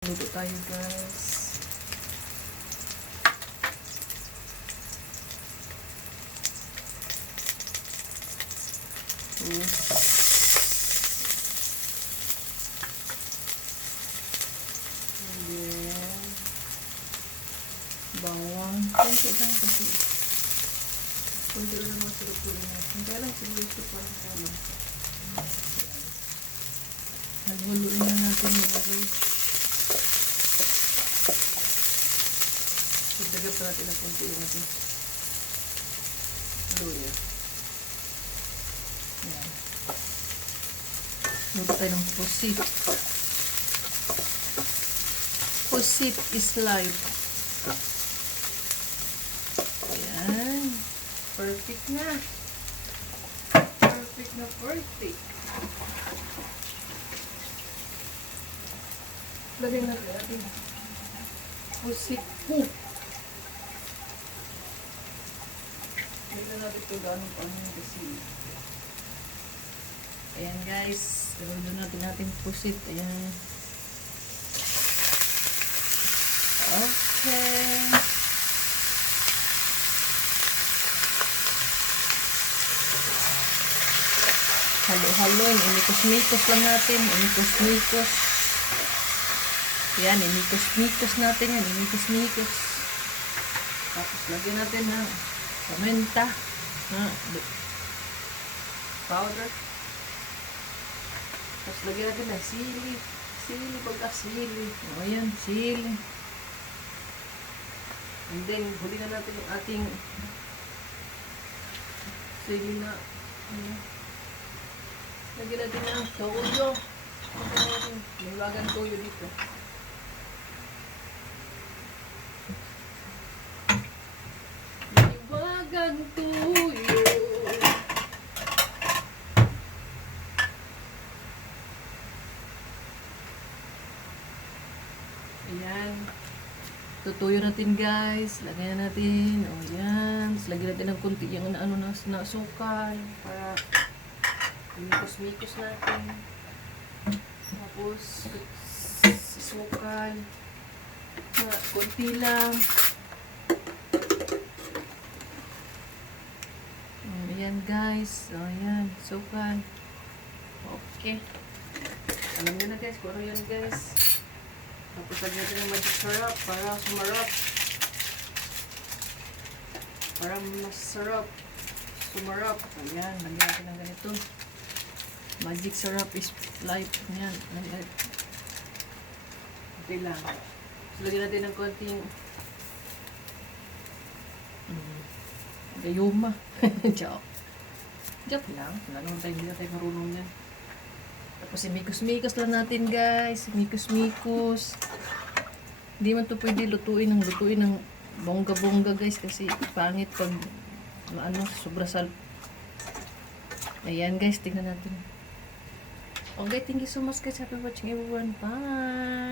Luto tayo guys. Bawang. Kunti lang kasi. Kunti lang naman sa lutuin natin. Kaya lang siguro ito parang kulang. Ayan. Naghuluin na natin mga guys. Dagdagan pa natin ng konti yung ating luya. Ayan. Luto tayo ng pusit. Pusit is life. Ayan. Perfect na. Perfect na perfect. Lagyan natin natin. Pusit po. Tignan natin ito gano'ng paano yung kasi. Ayan guys. Gawin natin natin pusit. Ayan. Okay. Halo-haloin. Inikos-mikos lang natin. Inikos-mikos. Yan, inikos-mikos natin yan. Inikos-mikos. Tapos lagyan natin ng paminta. Di- powder. Tapos lagyan natin ng sili. Sili, pagka sili. O yan, sili. And then, huli na natin yung ating sili na ano, lagyan natin ng toyo. May wagang toyo dito. Tutuyo natin guys. Lagyan natin. O yan. Lagyan natin ng kunti yung ano na, na sukal. Para mikos-mikos natin. Tapos sukal. Na, kunti lang. Ayan guys. O ayan. Sukal. Okay. Alam nyo na guys kung ano yun guys. Tapos lagyan natin ng magic syrup para sumarap. Para masarap. Sumarap. Ayan. Lagyan natin ng ganito. Magic syrup is life. Ayan. Ayan. Okay lang. So, lagyan natin ng konting mm, gayuma. Joke. Joke lang. Wala naman tayo, hindi na tayo marunong yan. Tapos imikos-mikos lang natin guys. Mikos-mikos. Hindi man to pwede lutuin ng lutuin ng bongga-bongga guys. Kasi pangit pag ano, sobra sal. Ayan guys, tingnan natin. Okay, thank you so much guys. Happy watching everyone. Bye!